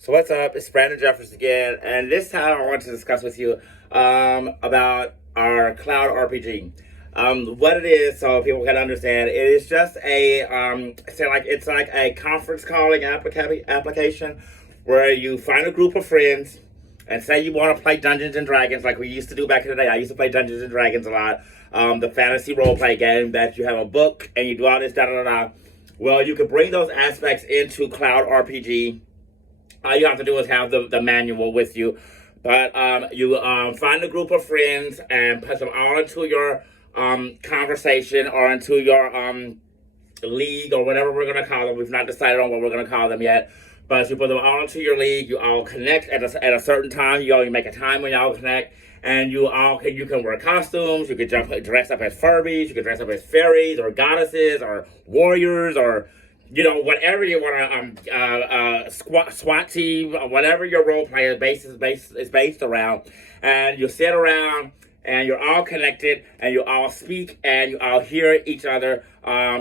So what's up? It's Brandon Jeffers again, and this time I want to discuss with you about our CLOUDrpg. What it is, so people can understand. It is just a it's like a conference calling application where you find a group of friends and say you want to play Dungeons and Dragons like we used to do back in the day. I used to play Dungeons and Dragons a lot. The fantasy role play game that you have a book and you do all this da da da da. Well, you can bring those aspects into CLOUDrpg. All you have to do is have the manual with you. But you find a group of friends and put them all into your conversation or into your league or whatever we're going to call them. We've not decided on what we're going to call them yet. But you put them all into your league. You all connect at a certain time. You make a time when y'all connect. And you can wear costumes. You can dress up as Furbies. You can dress up as fairies or goddesses or warriors or whatever you want to, SWAT team, whatever your role play is based around. And you sit around and you're all connected and you all speak and you all hear each other,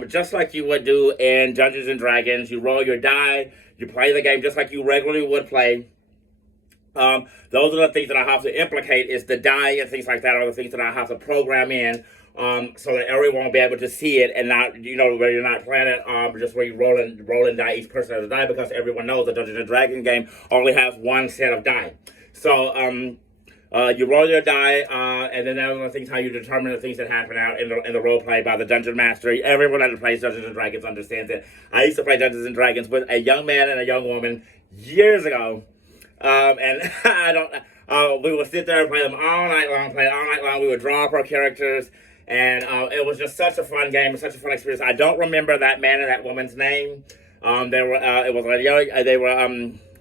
just like you would do in Dungeons and Dragons. You roll your die, you play the game just like you regularly would play. Those are the things that I have to implicate is the die and things like that are the things that I have to program in. So that everyone will be able to see it and not, where you're not playing it, just where you roll and die, each person has a die, because everyone knows the Dungeons and Dragons game only has one set of die. So, you roll your die, and then that was the things how you determine the things that happen out in the role play by the Dungeon Master. Everyone that plays Dungeons and Dragons understands it. I used to play Dungeons and Dragons with a young man and a young woman years ago, and we would sit there and play them all night long, We would draw up our characters. And it was just such a fun game, such a fun experience. I don't remember that man and that woman's name. I don't even know.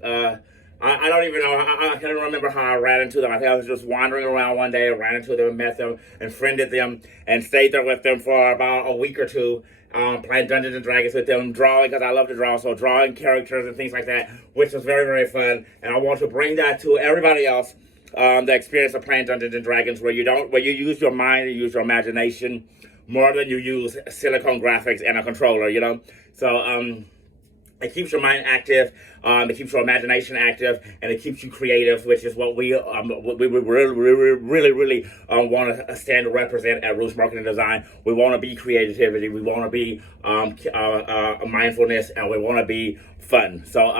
I can't remember how I ran into them. I think I was just wandering around one day, ran into them, met them, and friended them, and stayed there with them for about a week or two, playing Dungeons and Dragons with them, drawing, because I love to draw, so drawing characters and things like that, which was very, very fun. And I want to bring that to everybody else. The experience of playing Dungeons and Dragons, where you use your mind and use your imagination more than you use silicone graphics and a controller, So it keeps your mind active, it keeps your imagination active, and it keeps you creative, which is what we really want to stand to represent at Roots Marketing Design. We want to be creativity, we want to be mindfulness, and we want to be fun. So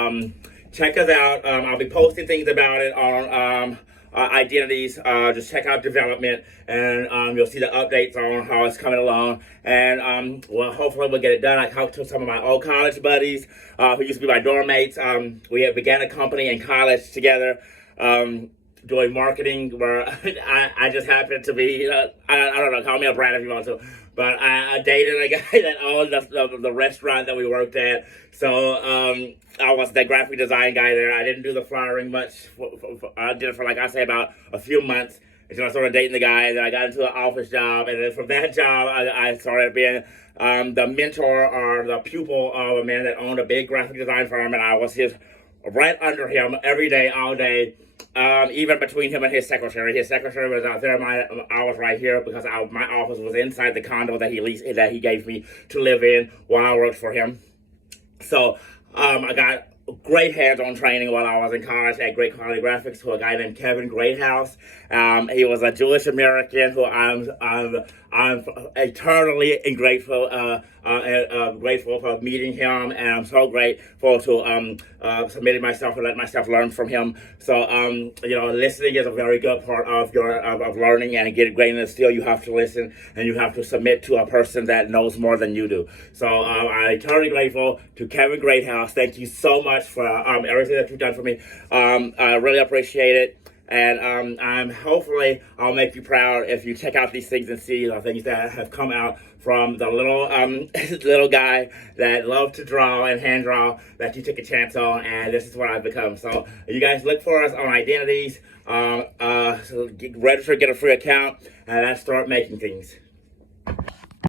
check us out. I'll be posting things about it on identities. Just check out development, and you'll see the updates on how it's coming along. And well, hopefully we'll get it done. I talked to some of my old college buddies who used to be my dorm mates. We had began a company in college together, doing marketing, where I just happened to be, I don't know, call me a brat if you want to, but I dated a guy that owned the restaurant that we worked at. So I was the graphic design guy there. I didn't do the flyering much. I did it for, like I say, about a few months until I started dating the guy. And then I got into an office job. And then from that job, I started being the mentor or the pupil of a man that owned a big graphic design firm. And I was right under him every day, all day. Even between him and his secretary. His secretary was out there. I was right here because my office was inside the condo that he gave me to live in while I worked for him. So I got great hands-on training while I was in college at Great Quality Graphics to a guy named Kevin Greathouse. He was a Jewish American who I'm eternally grateful for meeting him, and I'm so grateful to submitting myself and let myself learn from him. So listening is a very good part of of learning, and getting great in skill. You have to listen and you have to submit to a person that knows more than you do. So I'm eternally grateful to Kevin Greathouse. Thank you so much for everything that you've done for me. I really appreciate it. And hopefully I'll make you proud if you check out these things and see the things that have come out from the little guy that loved to draw and hand draw that you took a chance on, and this is what I've become. So you guys look for us on identities, so register, get a free account, and let's start making things.